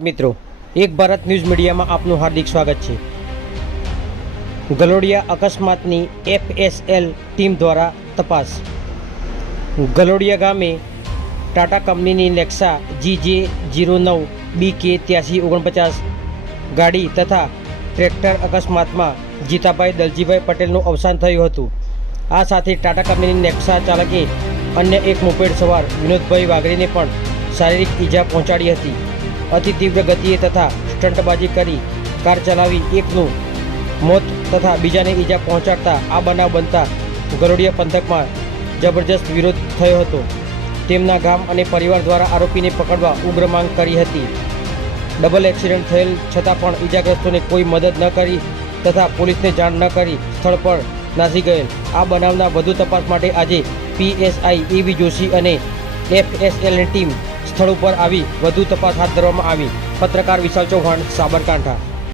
મિત્રો, એક ભારત ન્યૂઝ મીડિયામાં આપનું હાર્દિક સ્વાગત છે. ગલોડિયા અકસ્માતની એફએસએલ ટીમ દ્વારા તપાસ. ગલોડિયા ગામે ટાટા કંપનીની નેક્સા જી જે જીરો નવ બી કે ત્યાસી ઓગણપચાસ ગાડી તથા ટ્રેક્ટર અકસ્માતમાં જીતાભાઈ દલજીભાઈ પટેલનું અવસાન થયું હતું. આ સાથે ટાટા કંપનીની નેક્સા ચાલકે અન્ય એક મોપેડ સવાર વિનોદભાઈ વાઘરીને પણ શારીરિક ઈજા પહોંચાડી હતી. અતિ તીવ્ર ગતિએ તથા સ્ટંટબાજી કરી કાર ચલાવી એકનું મોત તથા બીજાને ઈજા પહોંચાડતા આ બનાવ બનતા ગરોડિયા પંથકમાં જબરજસ્ત વિરોધ થયો હતો. તેમના ગામ અને પરિવાર દ્વારા આરોપીને પકડવા ઉગ્ર માંગ કરી હતી. ડબલ એક્સિડન્ટ થયેલ છતાં પણ ઈજાગ્રસ્તોને કોઈ મદદ ન કરી તથા પોલીસને જાણ ન કરી સ્થળ પર નાસી ગયેલ. આ બનાવના વધુ તપાસ માટે આજે પીએસઆઈ એવી જોશી અને એફએસએલની ટીમ સ્થળ ઉપર આવી વધુ તપાસ હાથ ધરવામાં આવી. પત્રકાર વિશાલ ચૌહાણ સાબરકાંઠા.